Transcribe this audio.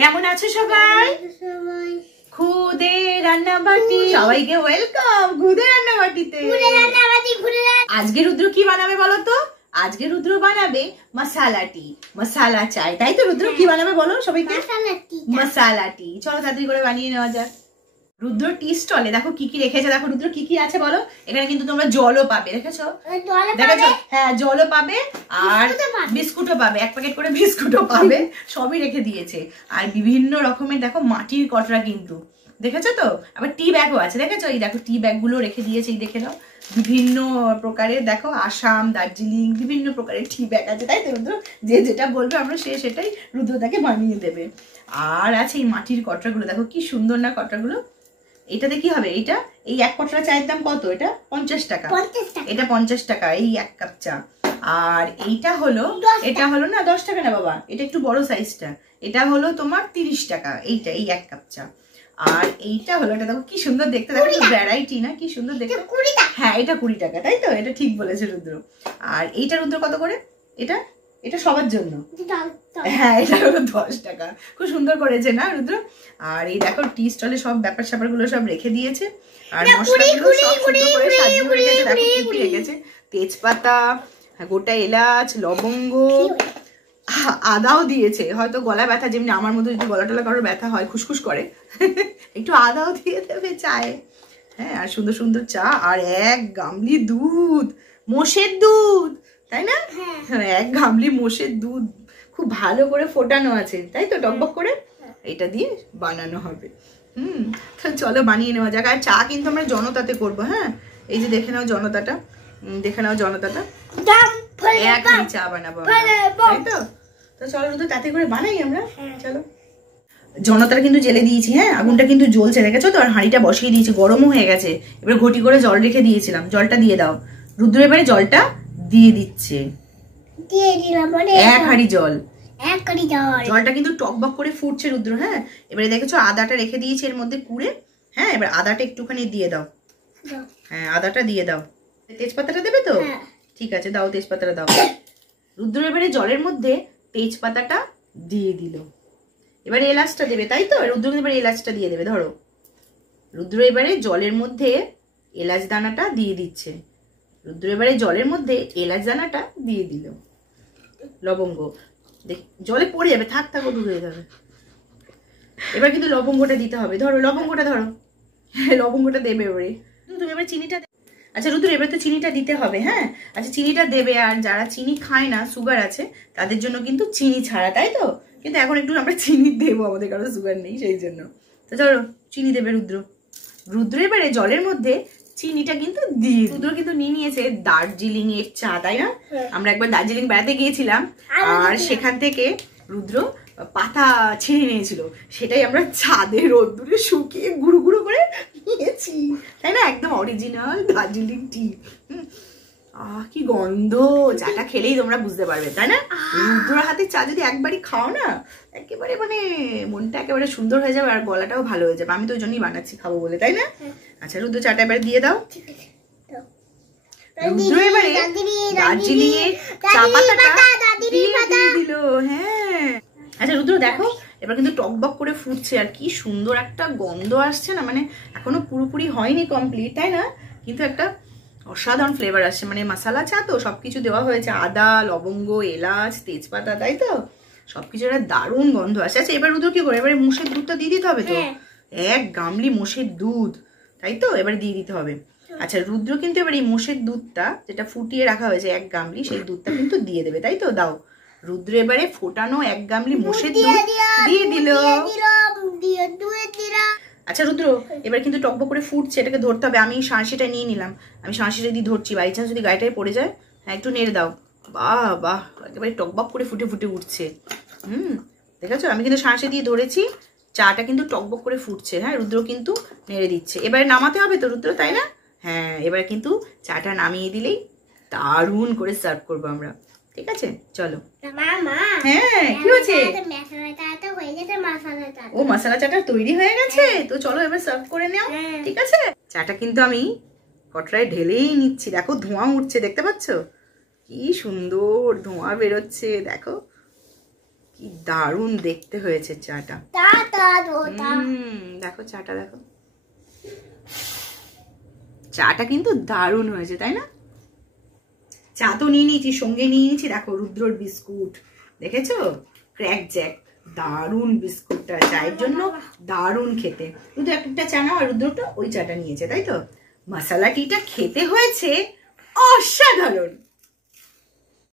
কেমন আছো সবাই? খুদে রান্নাবাটি সবাইকে ওয়েলকাম খুদে রান্নাবাটিতে। আজকে রুদ্র কি বানাবে বলো তো? আজকে রুদ্র বানাবে মশালা টি, মশালা চাই, তাই তো? রুদ্র কি বানাবে বলো সবাইকে? মশালা টি। চলো তাড়াতাড়ি করে বানিয়ে নেওয়া যাক। রুদ্র টি স্টলে দেখো কি কি রেখেছে, দেখো রুদ্র কি কি আছে বলো। এখানে কিন্তু তোমরা জলও পাবে, দেখেছো? হ্যাঁ, জলও পাবে আর বিস্কুটও পাবে, এক প্যাকেট করে বিস্কুটও পাবে, সবই রেখে দিয়েছে। আর বিভিন্ন রকমের দেখো মাটির কটরা কিন্তু, দেখেছো তো? আবার টি ব্যাগও আছে, দেখেছো? এই দেখো টি ব্যাগ গুলো রেখে দিয়েছে, এই দেখে নাও। বিভিন্ন প্রকারের দেখো, আসাম, দার্জিলিং, বিভিন্ন প্রকারের টি ব্যাগ আছে, তাই তো রুদ্র? যে যেটা বলবে আমরা সেটাই রুদ্র তাকে বানিয়ে দেবে। আর আছে এই মাটির কটরাগুলো, দেখো কি সুন্দর না কটরাগুলো। এটাতে কি হবে? এটা এই এক কটরা চায়ের দাম কত? এটা 50 টাকা। এটা 50 টাকা এই এক কাপ চা। আর এইটা হলো, এটা হলো না 10 টাকা না বাবা, এটা একটু বড় সাইজটা, এটা হলো তোমার 30 টাকা এইটা, এই এক কাপ চা। আর এইটা হলো, এটা দেখো কি সুন্দর দেখতে, দেখো ভ্যারাইটি না, কি সুন্দর দেখতে। হ্যাঁ, এটা 20 টাকা, তাই তো? এটা ঠিক বলেছে রুদ্র। আর এইটা রুদ্র কত করে? এটা এটা সবার জন্য, হ্যাঁ এটা হলো 10 টাকা। খুব সুন্দর করেছে না রুদ্র? আর এই দেখো টি স্টলে সব ব্যাপার স্যাপার গুলো সব রেখে দিয়েছে। আর মশলাগুলো সব সুন্দর করে সাজিয়ে রেখেছে, দেখো কি কি রেখেছে। তেজপাতা, গোটা এলাচ, লবঙ্গ, আদাও দিয়েছে। হয়তো গলা ব্যথা, যেমনি আমার মতো যদি গলা টলা কারোর ব্যথা হয়, খুসখুস করে, একটু আদাও দিয়ে দেবে চায়ে। হ্যাঁ, আর সুন্দর সুন্দর চা, আর এক গামলি দুধ, মোষের দুধ, তাই না? এক গামলি মোষের দুধ খুব ভালো করে ফোটানো আছে, তাই তো? টকবক করে এটা দিয়ে বানানো হবে। চলো বানিয়ে নেওয়া যাক। আর চা কিন্তু আমরা জনতাতে করবো। হ্যাঁ, এই যে দেখে নাও জনতাটা, দেখে নাও জনতাটা, এক হাঁড়ি চা বানাবো, তাই তো? তো চলো তো তাতে করে বানাই আমরা। চলো, জনতাটা কিন্তু জেলে দিয়েছি। হ্যাঁ, আগুনটা কিন্তু জ্বলছে, দেখেছো তো? আর হাঁড়িটা বসিয়ে দিয়েছি, গরমও হয়ে গেছে। এবার ঘটি করে জল রেখে দিয়েছিলাম, জলটা দিয়ে দাও। রুদ্র এবারে জলটা দিয়ে দিচ্ছে, এক হাঁড়ি জল। জলটা কিন্তু টকবক করে ফুটছে রুদ্র। হ্যাঁ, এবারে দেখেছো আদাটা রেখে দিয়েছি এর মধ্যে কুড়ে। হ্যাঁ, এবার আদাটা একটুখানি দিয়ে দাও। হ্যাঁ, আদাটা দিয়ে দাও। তেজপাতাটা দেবে তো? ঠিক আছে, দাও, তেজপাতাটা দাও। রুদ্র এবারে জলের মধ্যে তেজপাতাটা দিয়ে দিল। এবারে এলাচটা দেবে, তাই তো? রুদ্র এবারে এলাচটা দিয়ে দেবে। ধরো, রুদ্র এবারে জলের মধ্যে এলাচ দানাটা দিয়ে দিচ্ছে। রুদ্র এবারে জলের মধ্যে এলাচ দানাটা দিয়ে দিল। লবঙ্গ জলে পড়ে যাবে, থাক থাক, ওটু হয়ে যাবে। এবার কিন্তু লবঙ্গটা দিতে হবে। ধরো লবঙ্গটা, ধরো, লবঙ্গটা দেবে এবারে। তুমি এবার চিনিটা, আচ্ছা রুদ্র এবার তো চিনিটা দিতে হবে। হ্যাঁ, আচ্ছা চিনিটা দেবে। আর যারা চিনি খায় না, সুগার আছে, তাদের জন্য কিন্তু চিনি ছাড়া, তাই তো? কিন্তু এখন একটু আমরা চিনি দেবো, আমাদের কারো সুগার নেই সেই জন্য। তো চলো চিনি দেবে রুদ্র। রুদ্র এবারে জলের মধ্যে চিনিটা কিন্তু দিয়ে, রুদ্র কিন্তু নিয়ে নিয়েছে দার্জিলিং এর চা, তাই না? আমরা একবার দার্জিলিং বেড়াতে গিয়েছিলাম, আর সেখান থেকে রুদ্র পাতা ছিঁড়ে নিয়েছিল, সেটাই আমরা ছাদে রোদ্দুরে শুকিয়ে গুঁড়ো গুঁড়ো করে নিয়েছি, তাই না? একদম অরিজিনাল দার্জিলিং টি। কি গন্ধ! চাটা খেলেই তোমরা বুঝতে পারবে, তাই না? রুদ্রর হাতে চা যদি একবারই খাও না, একেবারে মানে মনটা একেবারে সুন্দর হয়ে যাবে, আর গলাটাও ভালো হয়ে যাবে। আমি তো ওই জন্যই বানাচ্ছি, খাবো বলে, তাই না? আচ্ছা রুদ্র চাটা এবারে দিয়ে দাও। রুদ্র এবারে দার্জিলিং এর চা পাতাটা দিয়ে দিল। হ্যাঁ, আচ্ছা রুদ্র দেখো, এবার কিন্তু টকবক করে ফুটছে, আর কি সুন্দর একটা গন্ধ আসছে না, মানে এখনো পুরোপুরি হয়নি কমপ্লিট, তাই না? কিন্তু একটা অসাধারণ ফ্লেভার আসছে, মানে মশালা চা তো, সবকিছু দেওয়া হয়েছে, আদা, লবঙ্গ, এলাচ, তেজপাতা, তাই তো? সবকিছু একটা দারুণ গন্ধ আসছে। আচ্ছা এবার রুদ্র কি করে? এবারে মোষের দুধটা দিয়ে দিতে হবে তো, এক গামলি মোষের দুধ, তাই তো? এবারে দিয়ে দিতে হবে। আচ্ছা রুদ্র কিন্তু এবার এই মোষের দুধটা, যেটা ফুটিয়ে রাখা হয়েছে এক গামলি, সেই দুধটা কিন্তু দিয়ে দেবে, তাই তো? দাও। রুদ্র এবারে ফোটানো এক গামলি মোষের দুধ দিয়ে দিল। আচ্ছা রুদ্র এবার কিন্তু টকবক করে ফুটছে, এটাকে ধরতে হবে। আমি শাঁসিটা নিয়ে নিলাম, আমি শাঁসিটা দিয়ে ধরছি, বাই চান্স যদি গায়েটায় পড়ে যায়। হ্যাঁ, একটু নেড়ে দাও। বাহ বাহ, একেবারে টকবক করে ফুটে ফুটে উঠছে। দেখেছো? আমি কিন্তু শাঁসি দিয়ে ধরেছি, চাটা কিন্তু টকবক করে ফুটছে। হ্যাঁ, রুদ্র কিন্তু নেড়ে দিচ্ছে। এবারে নামাতে হবে তো রুদ্র, তাই না? হ্যাঁ, এবার কিন্তু চাটা নামিয়ে দিলেই দারুণ করে সার্ভ করবো আমরা, ঠিক আছে? চলো। হ্যাঁ, কি হয়েছে? ও মশলা চাটা তৈরি হয়ে গেছে, তো চলো এবার সার্ভ করে নাও, ঠিক আছে? চাটা কিন্তু আমি কটরায় ঢেলেই নিচ্ছি। দেখো ধোঁয়া উঠছে, দেখতে পাচ্ছ? কি সুন্দর ধোঁয়া বেরোচ্ছে, দেখো কি দারুণ দেখতে হয়েছে চাটা। দেখো চাটা দেখো, চাটা কিন্তু দারুণ হয়েছে তাই না? চা তো নিয়ে নিয়েছি, সঙ্গে নিয়ে নিয়েছি দেখো রুদ্রর বিস্কুট, দেখেছো ক্র্যাক জ্যাক, দারুণ বিস্কুটটা চায়ের জন্য দারুণ খেতে। রুদ্র একটা চা নাও, আর রুদ্রটা ওই চাটা নিয়েছে তাই তো। মশলা টিটা খেতে হয়েছে অসাধারণ।